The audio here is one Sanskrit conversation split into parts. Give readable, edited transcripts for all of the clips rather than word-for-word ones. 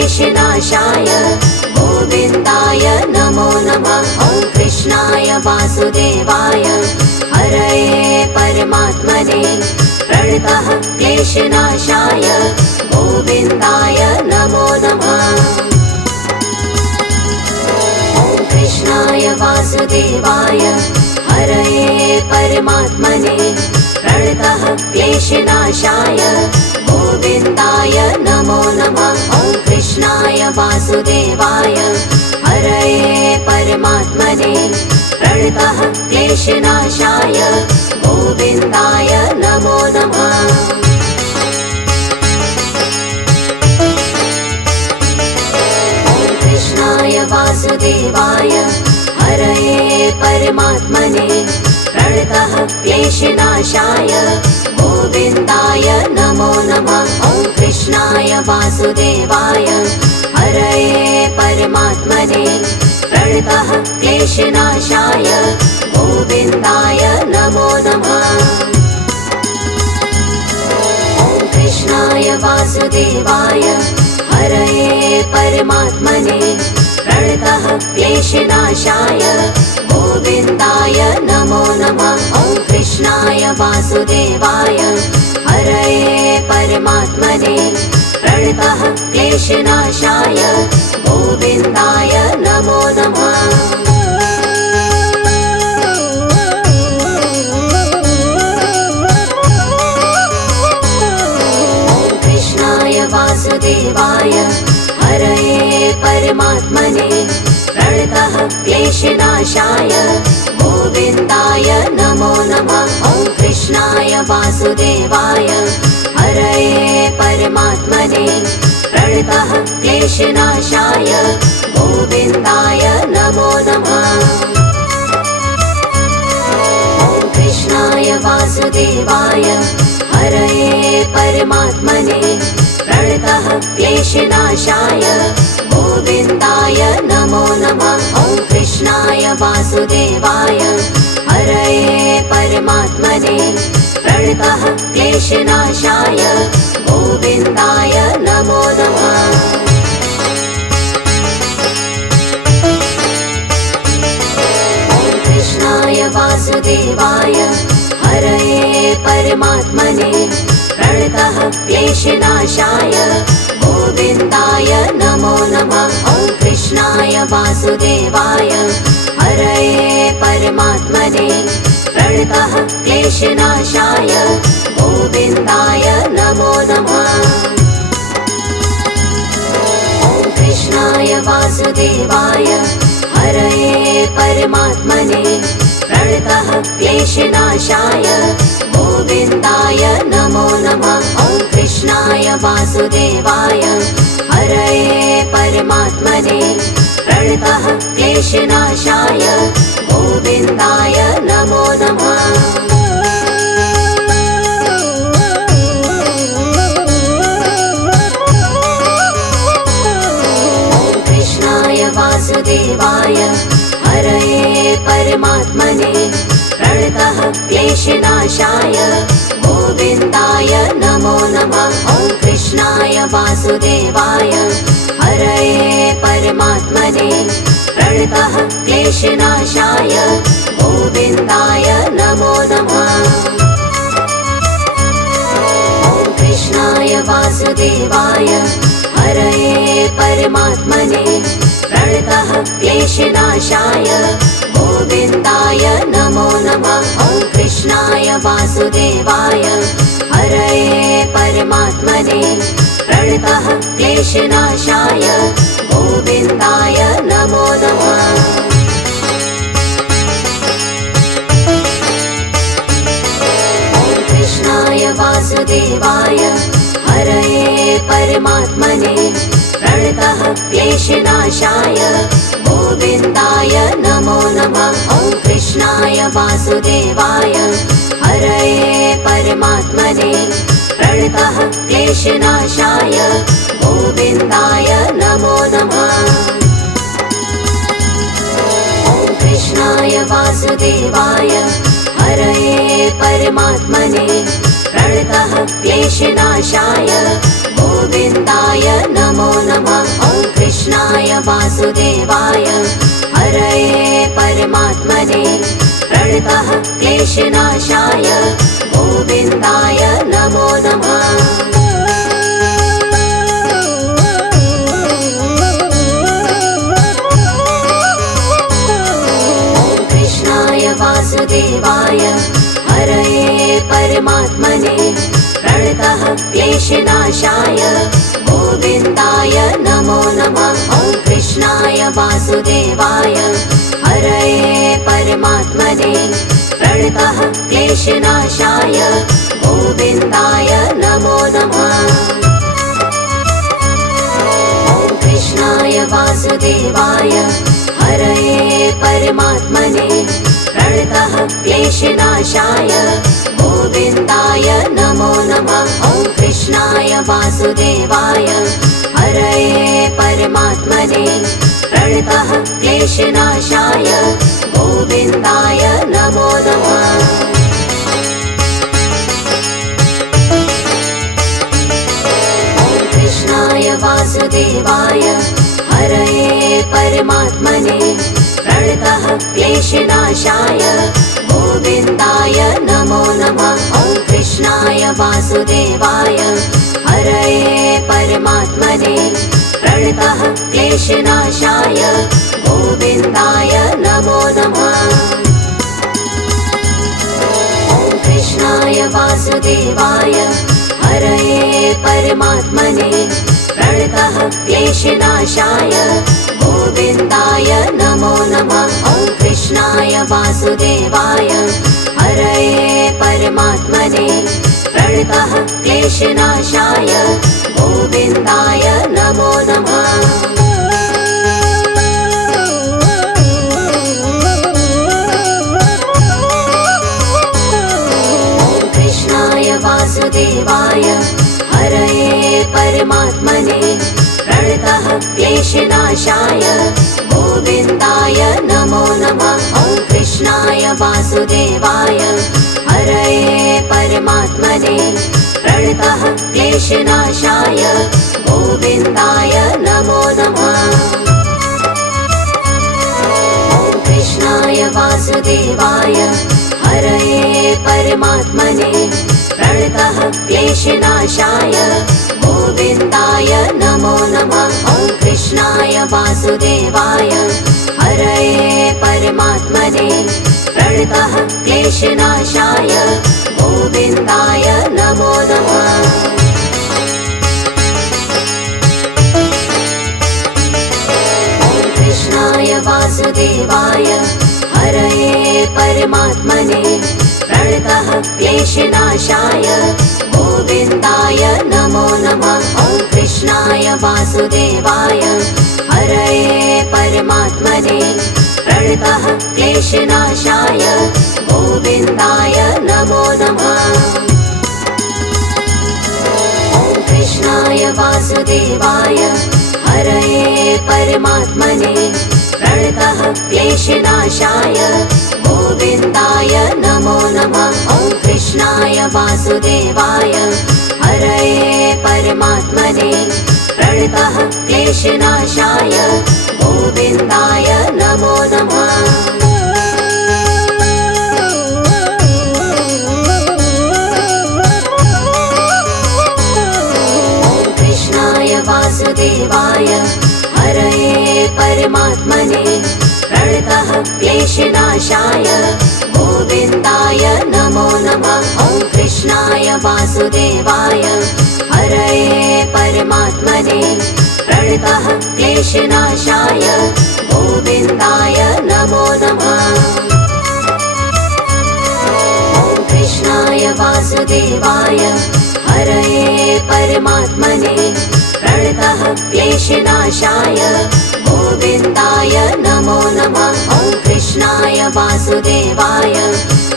क्लेशनाशाय गोविन्दाय नमो नमः। ॐ कृष्णाय वासुदेवाय हरये परमात्मने प्रणतः क्लेशनाशाय गोविन्दाय नमो नमः। ॐ कृष्णाय वासुदेवाय हरये परमात्मने प्रणतः क्लेशनाशाय गोविन्दाय नमो नमः। ॐ कृष्णाय वासुदेवाय हरये परमात्मने प्रणतः क्लेशनाशाय गोविन्दाय नमो नमः। ॐ कृष्णाय वासुदेवाय हरये परमात्मने प्रणतः क्लेशनाशाय गोविन्दाय नमो नमः। ॐ कृष्णाय वासुदेवाय हरये परमात्मने प्रणतः क्लेशनाशाय गोविन्दाय नमो नमः। ॐ कृष्णाय वासुदेवाय हरये परमात्मने प्रणतः क्लेशनाशाय गोविन्दाय नमो नमः। ॐ कृष्णाय वासुदेवाय हरये परमात्मने प्रणतः क्लेशनाशाय गोविन्दाय नमो नमः। ॐ कृष्णाय वासुदेवाय हरये परमात्मने प्रणतः क्लेशनाशाय गोविन्दाय नमो नमः। ॐ कृष्णाय वासुदेवाय हरये परमात्मने प्रणतः क्लेशनाशाय गोविन्दाय नमो नमः। ॐ कृष्णाय वासुदेवाय हरये परमात्मने प्रणतः क्लेशनाशाय गोविन्दाय नमो नमः। ॐ कृष्णाय वासुदेवाय हरये परमात्मने प्रणतः क्लेशनाशाय गोविन्दाय नमो नमः। ॐ कृष्णाय वासुदेवाय हरये परमात्मने प्रणतः क्लेशनाशाय गोविन्दाय नमो नमः। ॐ कृष्णाय वासुदेवाय हरये परमात्मने प्रणतः क्लेशनाशाय गोविन्दाय नमो नमः। ॐ कृष्णाय वासुदेवाय हरये परमात्मने प्रणतः क्लेशनाशाय गोविन्दाय नमो नमः। ॐ कृष्णाय वासुदेवाय हरये परमात्मने प्रणतः क्लेशनाशाय गोविन्दाय नमो नमः। ॐ कृष्णाय वासुदेवाय हरये परमात्मने प्रणतः क्लेशनाशाय गोविन्दाय नमो नमः। ॐ कृष्णाय वासुदेवाय हरये परमात्मने प्रणतः क्लेशनाशाय गोविन्दाय नमो नमः। ॐ कृष्णाय वासुदेवाय हरये परमात्मने प्रणतः क्लेशनाशाय गोविन्दाय नमो नमः। ॐ कृष्णाय वासुदेवाय हरये परमात्मने प्रणतः क्लेशनाशाय गोविन्दाय नमो नमः। ॐ कृष्णाय वासुदेवाय हरये परमात्मने प्रणतः क्लेशनाशाय गोविन्दाय नमो नमः। ॐ कृष्णाय वासुदेवाय हरये परमात्मने प्रणतः क्लेशनाशाय गोविन्दाय नमो नमः। ॐ कृष्णाय वासुदेवाय हरये परमात्मने प्रणतः क्लेशनाशाय गोविन्दाय नमो नमः। वासुदेवाय हरये परमात्मने प्रणतः क्लेशनाशाय गोविन्दाय नमो नमः। वासुदेवाय हरये परमात्मने प्रणतः क्लेशनाशाय गोविन्दाय नमो नमः। ॐ कृष्णाय वासुदेवाय हरये परमात्मने प्रणतः क्लेशनाशाय गोविन्दाय नमो नमः। ॐ कृष्णाय वासुदेवाय हरये परमात्मने प्रणतः क्लेशनाशाय गोविन्दाय नमो नमः। ॐ कृष्णाय वासुदेवाय हरये परमात्मने प्रणतः क्लेशनाशाय गोविन्दाय नमो नमः। ॐ कृष्णाय वासुदेवाय हरये परमात्मने प्रणतः क्लेशनाशाय गोविन्दाय नमो नमः। ॐ कृष्णाय वासुदेवाय हरये परमात्मने प्रणतः क्लेशनाशाय गोविन्दाय नमो नमः। ॐ कृष्णाय वासुदेवाय हरये परमात्मने प्रणतः क्लेशनाशाय गोविन्दाय नमो नमः। ॐ कृष्णाय वासुदेवाय हरये परमात्मने प्रणतः क्लेशनाशाय गोविन्दाय नमो नमः। ॐ कृष्णाय वासुदेवाय हरये परमात्मने प्रणतः क्लेशनाशाय गोविन्दाय नमो नमः। ॐ कृष्णाय वासुदेवाय हरये परमात्मने प्रणतः क्लेशनाशाय गोविन्दाय नमो नमः। ॐ कृष्णाय वासुदेवाय हरये परमात्मने प्रणतः क्लेशनाशाय गोविन्दाय नमो नमः। ॐ कृष्णाय वासुदेवाय हरये परमात्मने प्रणतः क्लेशनाशाय गोविन्दाय नमो नमः। ॐ कृष्णाय वासुदेवाय हरये परमात्मने प्रणतः क्लेशनाशाय गोविन्दाय नमो नमः। ॐ कृष्णाय वासुदेवाय हरये परमात्मने प्रणतः क्लेशनाशाय गोविन्दाय नमो नमः। ॐ कृष्णाय वासुदेवाय हरये परमात्मने प्रणतः क्लेशनाशाय गोविन्दाय नमो नमः। ॐ कृष्णाय वासुदेवाय हरये परमात्मने प्रणतः क्लेशनाशाय गोविन्दाय नमो नमः। ॐ कृष्णाय वासुदेवाय हरये परमात्मने प्रणतः क्लेशनाशाय गोविन्दाय नमो नमः। ॐ कृष्णाय वासुदेवाय हरये परमात्मने प्रणतः क्लेशनाशाय गोविन्दाय नमो नमः। ॐ कृष्णाय वासुदेवाय हरये परमात्मने प्रणतः क्लेशनाशाय गोविन्दाय नमो नमः। ॐ कृष्णाय वासुदेवाय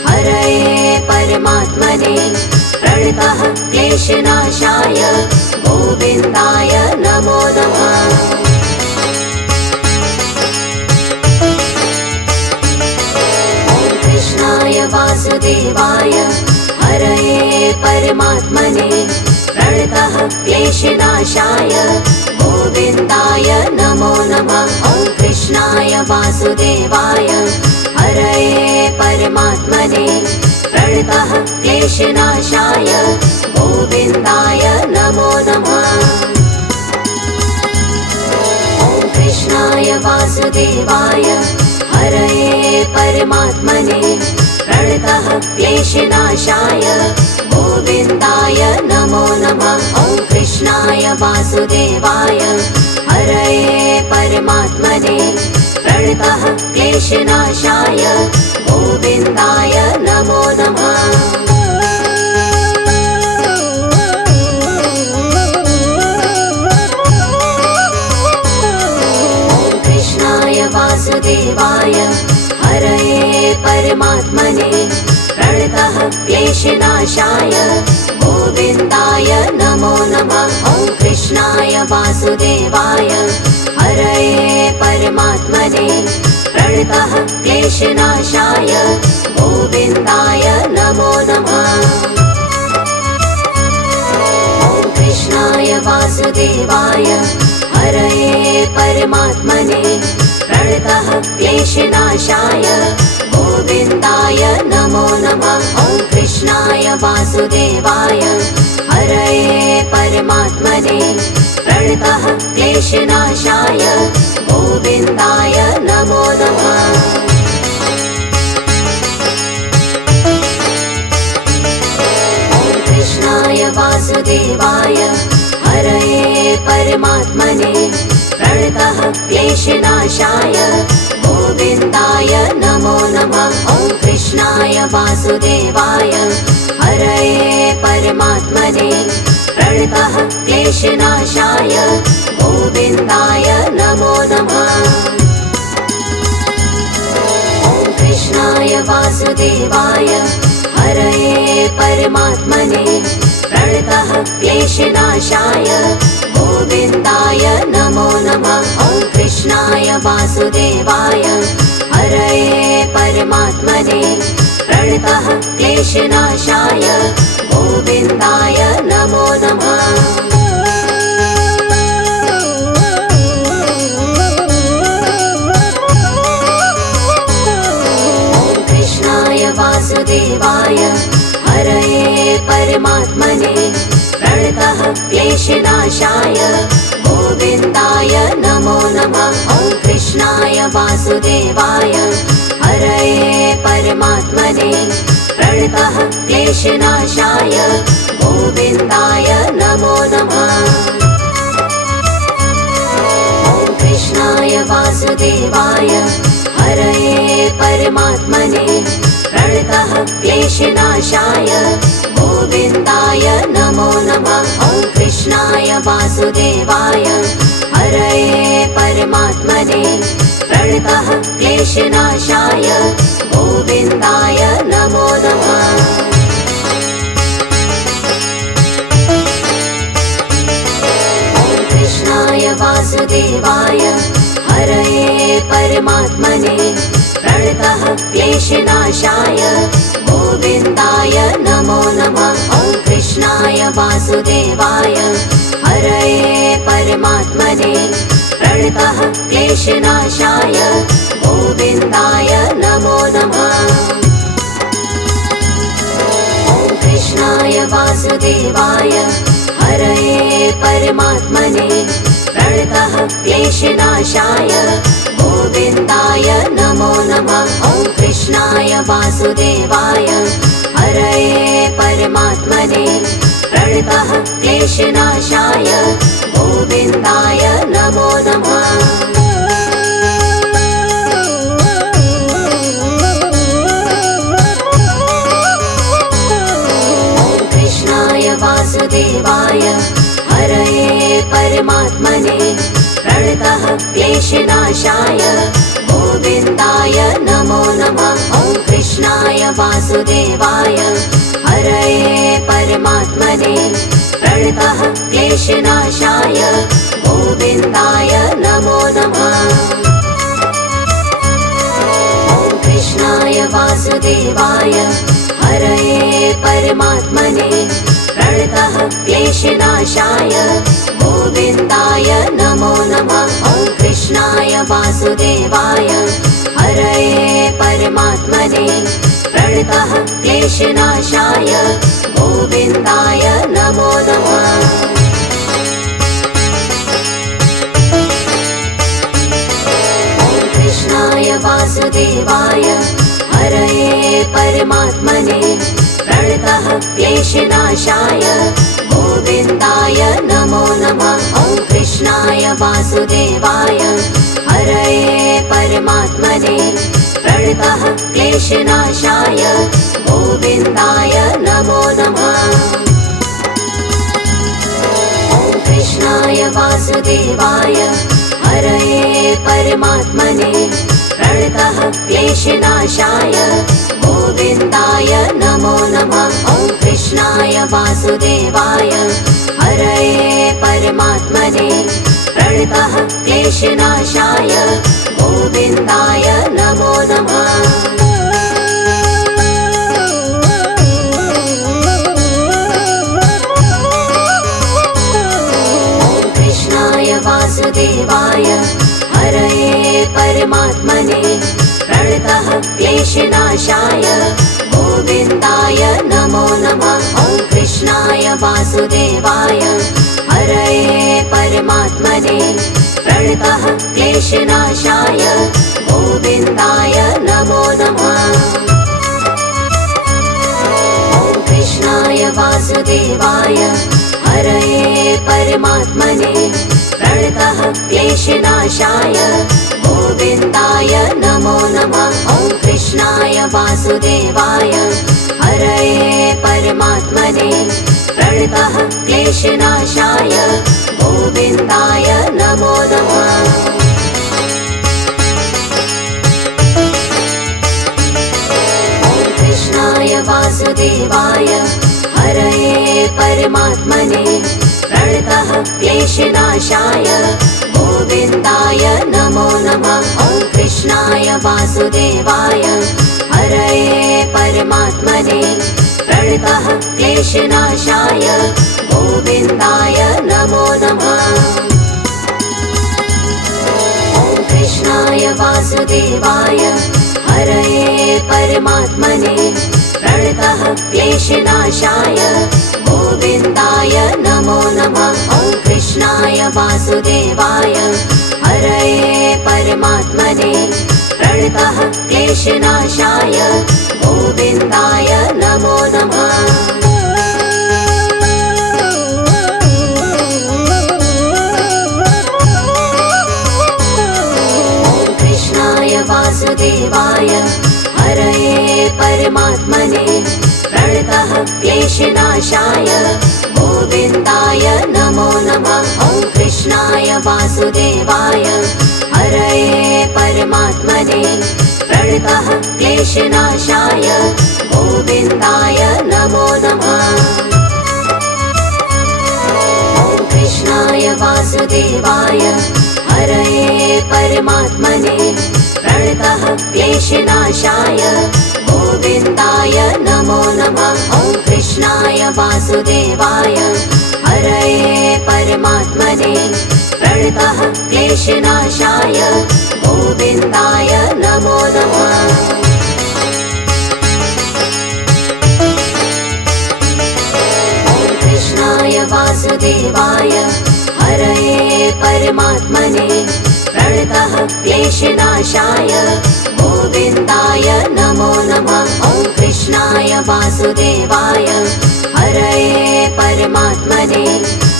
हरये परमात्मने प्रणतः क्लेशनाशाय गोविन्दाय नमो नमः। ॐ कृष्णाय वासुदेवाय हरये परमात्मने प्रणतः क्लेशनाशाय गोविन्दाय नमो नमः। ॐ वासुदेवाय हरये परमात्मने प्रणतः क्लेशनाशाय गोविन्दाय नमो नमः। ॐ कृष्णाय वासुदेवाय हरये परमात्मने प्रणतः क्लेशनाशाय गोविन्दाय नमो नमः। ॐ कृष्णाय वासुदेवाय हरये परमात्मने प्रणतः क्लेशनाशाय गोविन्दाय नमो नमः। ॐ कृष्णाय वासुदेवाय हरये परमात्मने प्रणतः क्लेशनाशाय गोविन्दाय नमो नमः। ॐ कृष्णाय वासुदेवाय हरये परमात्मने प्रणतः क्लेशनाशाय गोविन्दाय नमो नमः। ॐ कृष्णाय वासुदेवाय हरये परमात्मने प्रणतः क्लेशनाशाय गोविन्दाय नमो नमः। ॐ कृष्णाय वासुदेवाय हरये परमात्मने प्रणतः क्लेशनाशाय गोविन्दाय नमो नमः। ॐ कृष्णाय वासुदेवाय हरये परमात्मने प्रणतः क्लेशनाशाय गोविन्दाय नमो नमः। ॐ कृष्णाय वासुदेवाय हरये परमात्मने प्रणतः क्लेशनाशाय गोविन्दाय नमो नमः। ॐ कृष्णाय वासुदेवाय हरये परमात्मने प्रणतः क्लेशनाशाय गोविन्दाय नमो नमः। ॐ कृष्णाय वासुदेवाय हरये परमात्मने प्रणतः क्लेशनाशाय गोविन्दाय नमो नमः। ॐ कृष्णाय वासुदेवाय हरये परमात्मने प्रणतः क्लेशनाशाय गोविन्दाय नमो नमः। ॐ कृष्णाय वासुदेवाय हरये परमात्मने प्रणतः क्लेशनाशाय गोविन्दाय नमो नमः। ॐ कृष्णाय वासुदेवाय हरये परमात्मने प्रणतः क्लेशनाशाय गोविन्दाय नमो नमः। ॐ कृष्णाय वासुदेवाय हरये परमात्मने प्रणतः क्लेशनाशाय गोविन्दाय नमो नमः। ॐ कृष्णाय वासुदेवाय हरये परमात्मने प्रणतः क्लेशनाशाय गोविन्दाय नमो नमः। ॐ कृष्णाय वासुदेवाय हरये परमात्मने प्रणतः क्लेशनाशाय गोविन्दाय नमो नमः। ॐ कृष्णाय वासुदेवाय हरये परमात्मने प्रणतः क्लेशनाशाय गोविन्दाय नमो नमः। ॐ कृष्णाय वासुदेवाय हरये परमात्मने प्रणतः क्लेशनाशाय गोविन्दाय नमो नमः। ॐ कृष्णाय वासुदेवाय हरये परमात्मने प्रणतः क्लेशनाशाय गोविन्दाय नमो नमः। ॐ कृष्णाय वासुदेवाय हरये परमात्मने प्रणतः क्लेशनाशाय गोविन्दाय नमो नमः। ॐ कृष्णाय वासुदेवाय हरये परमात्मने प्रणतः क्लेशनाशाय गोविन्दाय नमो नमः। ॐ कृष्णाय वासुदेवाय वासुदेवाय हरये परमात्मने प्रणतः क्लेशनाशाय गोविन्दाय नमो नमः। कृष्णाय वासुदेवाय हरये परमात्मने प्रणतः क्लेशनाशाय गोविन्दाय नमो नमः। ॐ कृष्णाय वासुदेवाय हरये परमात्मने प्रणतः क्लेशनाशाय गोविन्दाय नमो नमः। ॐ कृष्णाय वासुदेवाय हरये परमात्मने प्रणतः क्लेशनाशाय गोविन्दाय नमो नमः। ॐ कृष्णाय वासुदेवाय हरये परमात्मने प्रणतः क्लेशनाशाय गोविन्दाय नमो नमः। वासुदेवाय हरये परमात्मने प्रणतः क्लेशनाशाय गोविन्दाय नमो नमः। ॐ कृष्णाय वासुदेवाय हरये परमात्मने प्रणतः क्लेशनाशाय गोविन्दाय नमो नमः। ॐ कृष्णाय वासुदेवाय हरये परमात्मने प्रणतः क्लेशनाशाय गोविन्दाय नमो नमः। ॐ कृष्णाय वासुदेवाय हरये परमात्मने प्रणतः क्लेशनाशाय गोविन्दाय नमो नमः। ॐ कृष्णाय वासुदेवाय हरये परमात्मने प्रणतः क्लेशनाशाय गोविन्दाय नमो नमः। ॐ कृष्णाय वासुदेवाय हरये परमात्मने प्रणतः क्लेशनाशाय गोविन्दाय नमो नमः। ॐ कृष्णाय वासुदेवाय हरये परमात्मने प्रणतः क्लेशनाशाय गोविन्दाय नमो नमः। ॐ कृष्णाय वासुदेवाय हरये परमात्मने प्रणतः क्लेशनाशाय गोविन्दाय नमो नमः। ॐ कृष्णाय वासुदेवाय हरये परमात्मने प्रणतः क्लेशनाशाय गोविन्दाय नमो नमः। ॐ कृष्णाय वासुदेवाय हरये परमात्मने प्रणतः क्लेशनाशाय गोविन्दाय नमो नमः। ॐ कृष्णाय वासुदेवाय हरये परमात्मने प्रणतः क्लेशनाशाय गोविन्दाय नमो नमः। ॐ कृष्णाय वासुदेवाय हरये परमात्मने प्रणतः क्लेशनाशाय गोविन्दाय नमो नमः। ॐ कृष्णाय वासुदेवाय हरये परमात्मने प्रणतः क्लेशनाशाय गोविन्दाय नमो नमः। ॐ कृष्णाय वासुदेवाय हरये परमात्मने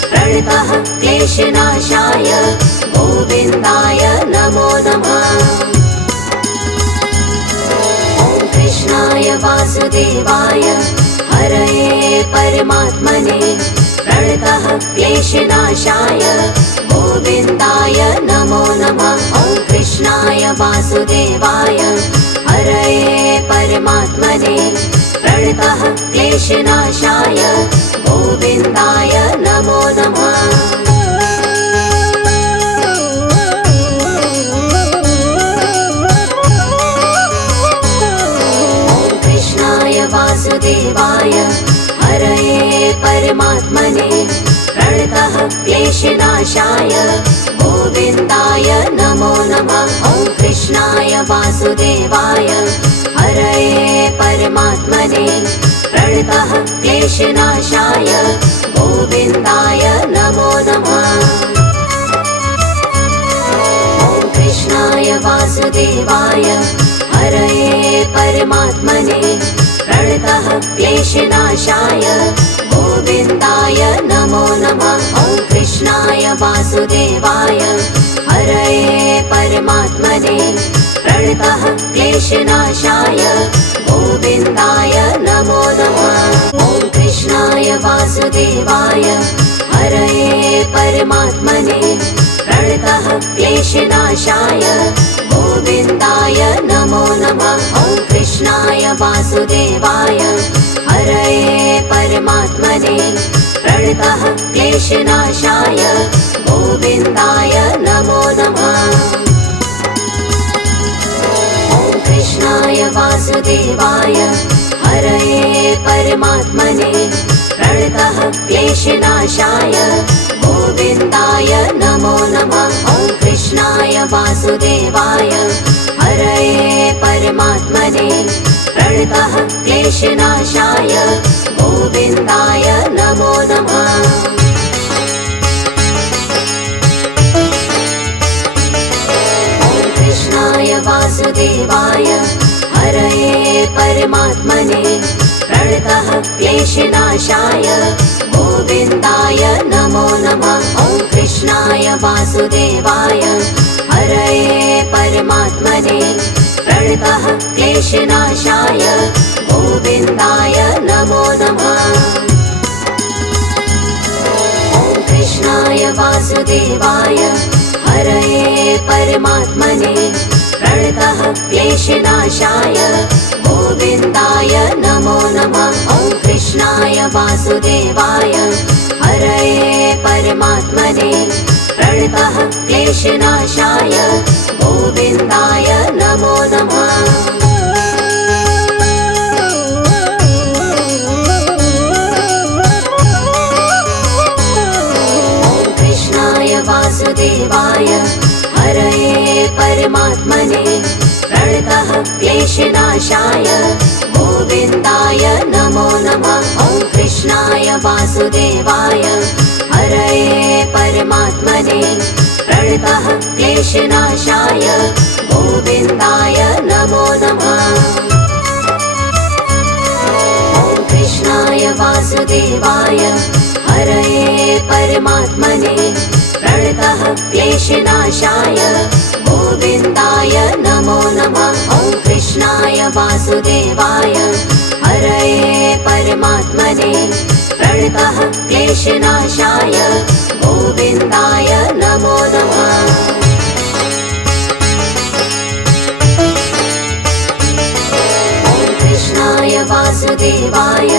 प्रणतः क्लेशनाशाय गोविन्दाय नमो नमः। ॐ कृष्णाय वासुदेवाय हरये परमात्मने प्रणतः क्लेशनाशाय गोविन्दाय नमो नमः। ॐ कृष्णाय वासुदेवाय हरये परमात्मने प्रणतः क्लेशनाशाय गोविन्दाय नमो नमः। ॐ कृष्णाय वासुदेवाय हरये परमात्मने प्रणतः क्लेशनाशाय गोविन्दाय नमो नमः। ॐ कृष्णाय वासुदेवाय हरये परमात्मने प्रणतः क्लेशनाशाय गोविन्दाय नमो नमः। ॐ कृष्णाय वासुदेवाय हरये परमात्मने प्रणतः क्लेशनाशाय गोविन्दाय नमो नमः। ॐ कृष्णाय वासुदेवाय हरये परमात्मने प्रणतः क्लेशनाशाय गोविन्दाय नमो नमः। ॐ कृष्णाय वासुदेवाय हरये परमात्मने प्रणतः क्लेशनाशाय गोविन्दाय नमो नमः। ॐ कृष्णाय वासुदेवाय हरये परमात्मने प्रणतः क्लेशनाशाय गोविन्दाय नमो नमः। ॐ कृष्णाय वासुदेवाय हरये परमात्मने प्रणतः क्लेशनाशाय गोविन्दाय नमो नमः। ॐ कृष्णाय वासुदेवाय हरये परमात्मने प्रणतः क्लेशनाशाय गोविन्दाय नमो नमः। ॐ कृष्णाय वासुदेवाय हरये परमात्मने प्रणतः क्लेशनाशाय गोविन्दाय नमो नमः। ॐ कृष्णाय वासुदेवाय हरये परमात्मने प्रणतः क्लेशनाशाय गोविन्दाय नमो नमः। ॐ कृष्णाय वासुदेवाय हरये परमात्मने प्रणतः क्लेशनाशाय गोविन्दाय नमो नमः। ॐ कृष्णाय वासुदेवाय हरये परमात्मने प्रणतः क्लेशनाशाय गोविन्दाय नमो नमः। ॐ कृष्णाय वासुदेवाय हरये परमात्मने प्रणतः क्लेशनाशाय गोविन्दाय नमो नमः। ॐ कृष्णाय वासुदेवाय हरये परमात्मने प्रणतः क्लेशनाशाय गोविन्दाय नमो नमः। ॐ कृष्णाय वासुदेवाय हरये परमात्मने प्रणतः क्लेशनाशाय गोविन्दाय नमो नमः। ॐ कृष्णाय वासुदेवाय हरये परमात्मने प्रणतः क्लेशनाशाय गोविन्दाय नमो नमः। ॐ कृष्णाय वासुदेवाय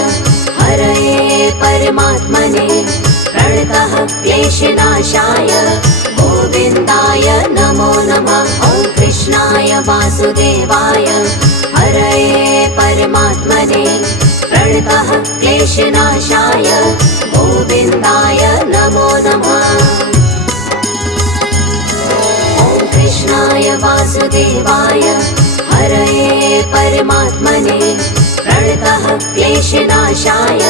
हरये परमात्मने प्रणतः क्लेशनाशाय गोविन्दाय नमो नमः। ॐ कृष्णाय वासुदेवाय हरये परमात्मने प्रणतः क्लेशनाशाय गोविन्दाय नमो नमः। ॐ कृष्णाय वासुदेवाय हरये परमात्मने प्रणतः क्लेशनाशाय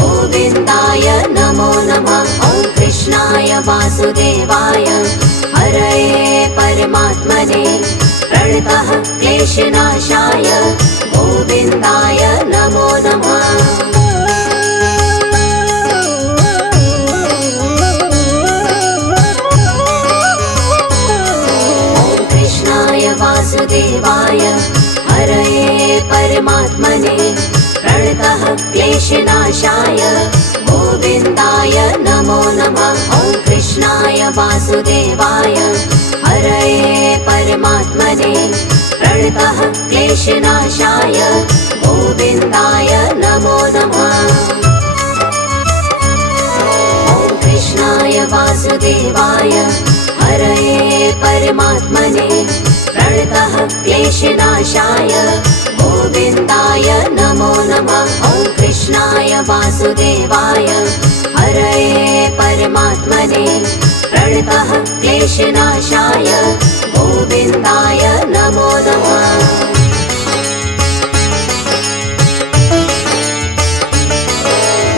गोविन्दाय नमो नमः। ॐ कृष्णाय वासुदेवाय हरये परमात्मने प्रणतः क्लेशनाशाय गोविन्दाय नमो नमः। ॐ कृष्णाय वासुदेवाय हरये परमात्मने प्रणतः क्लेशनाशाय गोविन्दाय नमो नमः। ॐ कृष्णाय वासुदेवाय हरये परमात्मने प्रणतः क्लेशनाशाय गोविन्दाय नमो नमः। ॐ कृष्णाय वासुदेवाय हरये परमात्मने प्रणतः क्लेशनाशाय गोविन्दाय नमो नमः। ॐ कृष्णाय वासुदेवाय हरये परमात्मने प्रणतः क्लेशनाशाय गोविन्दाय नमो नमः।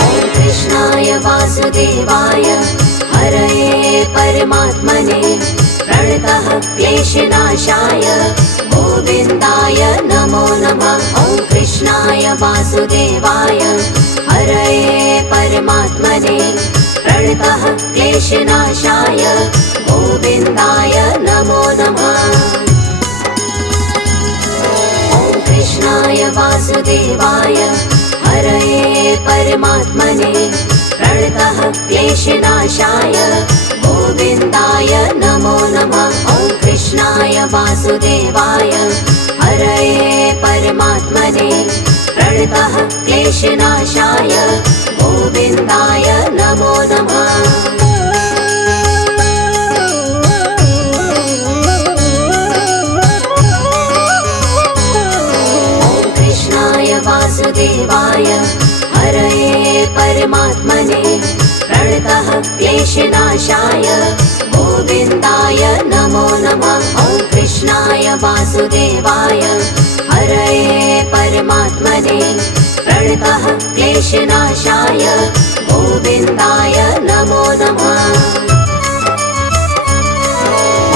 ॐ कृष्णाय वासुदेवाय हरये परमात्मने प्रणतः क्लेशनाशाय गोविन्दाय नमो नमः। ॐ कृष्णाय वासुदेवाय हरये परमात्मने प्रणतः क्लेशनाशाय गोविन्दाय नमो नमः। ॐ कृष्णाय वासुदेवाय हरये परमात्मने प्रणतः क्लेशनाशाय गोविन्दाय नमो नमः। ॐ कृष्णाय वासुदेवाय हरये परमात्मने प्रणतः क्लेशनाशाय गोविन्दाय नमो नमः। ॐ कृष्णाय वासुदेवाय हरये परमात्मने प्रणतः क्लेशनाशाय गोविन्दाय नमो नमः। ॐ कृष्णाय वासुदेवाय हरये परमात्मने प्रणतः क्लेशनाशाय गोविन्दाय नमो नमः।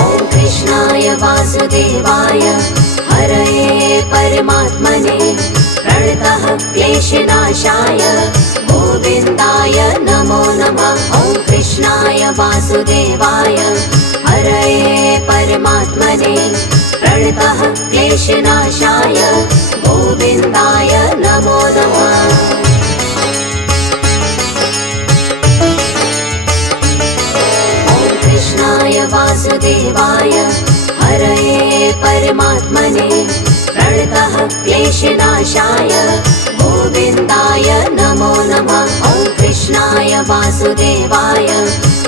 ॐ कृष्णाय वासुदेवाय हरये परमात्मने प्रणतः क्लेशनाशाय गोविन्दाय नमो नमः। ॐ कृष्णाय वासुदेवाय हरये परमात्मने प्रणतः क्लेशनाशाय गोविन्दाय नमो नमः। ॐ कृष्णाय वासुदेवाय हरये परमात्मने प्रणतः क्लेशनाशाय गोविन्दाय नमो नमः। ॐ कृष्णाय वासुदेवाय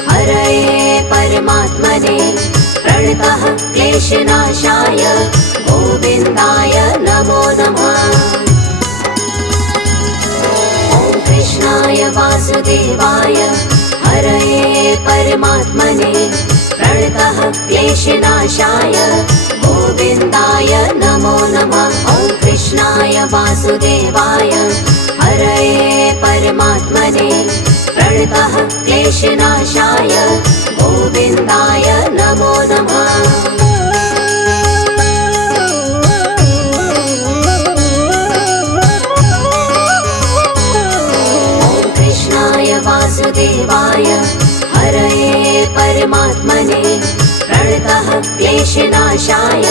हरये परमात्मने प्रणतः क्लेशनाशाय गोविन्दाय नमो नमः। ॐ कृष्णाय वासुदेवाय हरये परमात्मने प्रणतः क्लेशनाशाय गोविन्दाय नमो नमः। ॐ कृष्णाय वासुदेवाय हरये परमात्मने प्रणतः क्लेशनाशाय गोविन्दाय नमो नमः। ॐ कृष्णाय वासुदेवाय हरये परमात्मने प्रणतः क्लेशनाशाय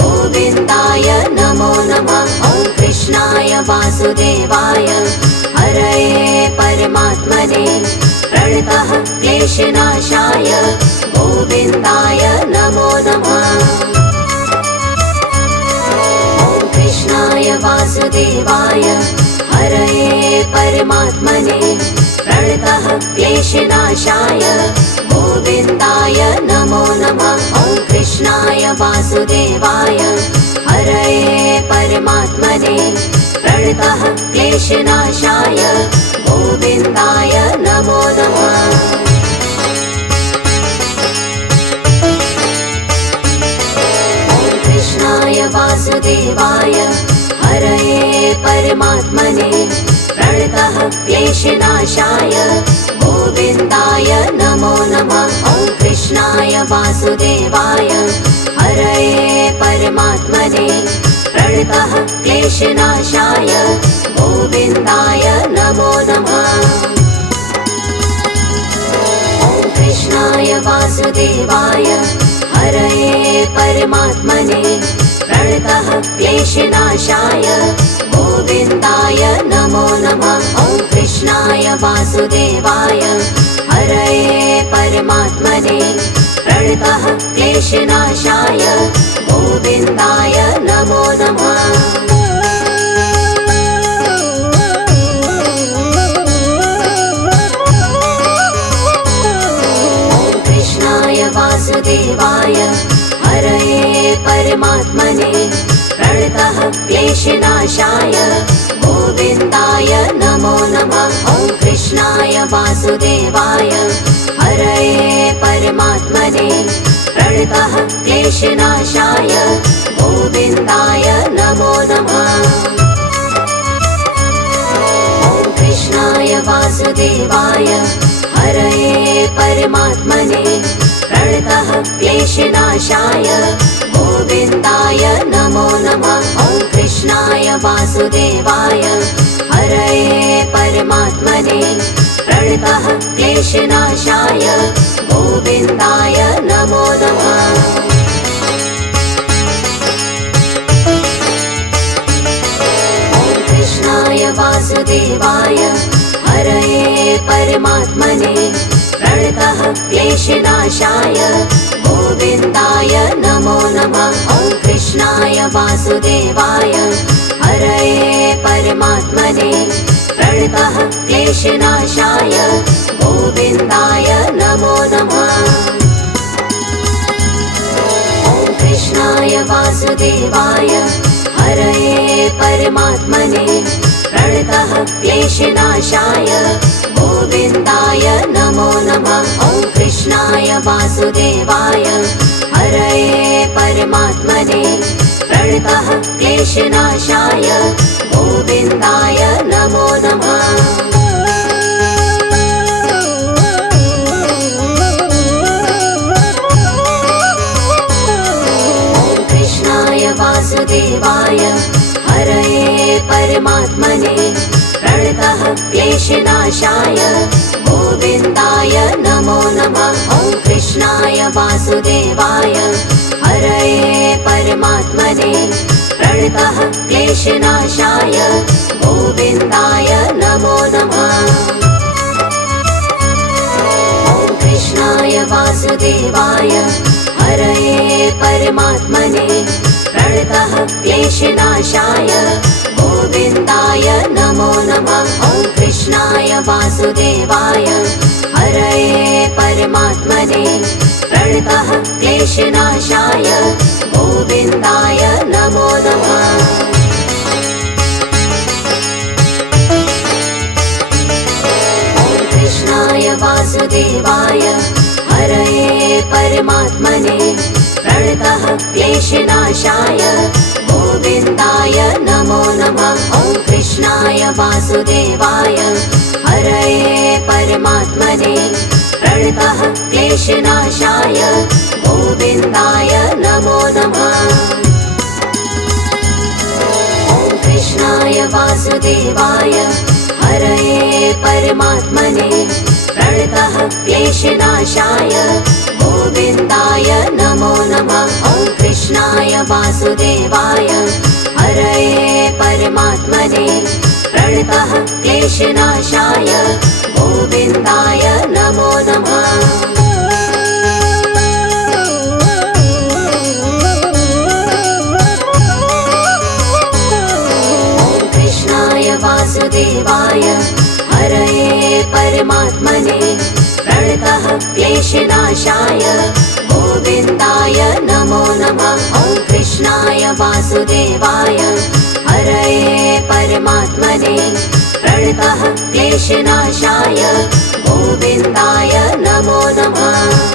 गोविन्दाय नमो नमः। ॐ कृष्णाय वासुदेवाय हरये परमात्मने प्रणतः क्लेशनाशाय गोविन्दाय नमो नमः। ॐ कृष्णाय वासुदेवाय हरये परमात्मने प्रणतः क्लेशनाशाय गोविन्दाय नमो नमः। ॐ कृष्णाय वासुदेवाय हरये परमात्मने प्रणतः क्लेशनाशाय गोविन्दाय नमो नमः। ॐ कृष्णाय वासुदेवाय हरये परमात्मने प्रणतः क्लेशनाशाय गोविन्दाय नमो नमः। ॐ कृष्णाय वासुदेवाय हरये परमात्मने प्रणतः क्लेशनाशाय गोविन्दाय नमो नमः। ॐ कृष्णाय वासुदेवाय हरये परमात्मने प्रणतः क्लेशनाशाय गोविन्दाय नमो नमः। ॐ कृष्णाय वासुदेवाय हरये परमात्मने प्रणतः क्लेशनाशाय गोविन्दाय नमो नमः। ॐ कृष्णाय वासुदेवाय हरये परमात्मने प्रणतः क्लेशनाशाय गोविन्दाय नमो नमः। ॐ कृष्णाय वासुदेवाय हरये परमात्मने प्रणतः क्लेशनाशाय गोविन्दाय नमो नमः। ॐ कृष्णाय वासुदेवाय हरये परमात्मने प्रणतः क्लेशनाशाय गोविन्दाय नमो नमः। ॐ कृष्णाय वासुदेवाय हरये परमात्मने प्रणतः क्लेशनाशाय गोविन्दाय नमो नमः। ॐ कृष्णाय वासुदेवाय हरये परमात्मने प्रणतः क्लेशनाशाय गोविन्दाय नमो नमः। ॐ कृष्णाय वासुदेवाय हरये परमात्मने प्रणतः क्लेशनाशाय गोविन्दाय नमो नमः। ॐ कृष्णाय वासुदेवाय हरये परमात्मने प्रणतः क्लेशनाशाय गोविन्दाय नमो नमः। ॐ कृष्णाय वासुदेवाय हरये परमात्मने प्रणतः क्लेशनाशाय गोविन्दाय नमो नमः। ॐ कृष्णाय वासुदेवाय हरये परमात्मने प्रणतः क्लेशनाशाय गोविन्दाय नमो नमः। ॐ कृष्णाय वासुदेवाय हरये परमात्मने प्रणतः क्लेशनाशाय गोविन्दाय नमो नमः। ॐ कृष्णाय वासुदेवाय हरये परमात्मने प्रणतः क्लेशनाशाय गोविन्दाय नमो नमः। ॐ कृष्णाय वासुदेवाय हरये परमात्मने प्रणतः क्लेशनाशाय गोविन्दाय नमो नमः। ॐ कृष्णाय वासुदेवाय हरये परमात्मने प्रणतः क्लेशनाशाय गोविन्दाय नमो नमः। ॐ कृष्णाय वासुदेवाय हरये परमात्मने प्रणतः क्लेशनाशाय गोविन्दाय नमो नमः। ॐ कृष्णाय वासुदेवाय हरये परमात्मने प्रणतः क्लेशनाशाय गोविन्दाय नमो नमः। ॐ कृष्णाय वासुदेवाय हरये परमात्मने प्रणतः क्लेशनाशाय गोविन्दाय नमो नमः। ॐ कृष्णाय वासुदेवाय हरये परमात्मने प्रणतः क्लेशनाशाय गोविन्दाय नमो नमः। ॐ कृष्णाय वासुदेवाय हरये परमात्मने प्रणतः क्लेशनाशाय गोविन्दाय नमो नमः।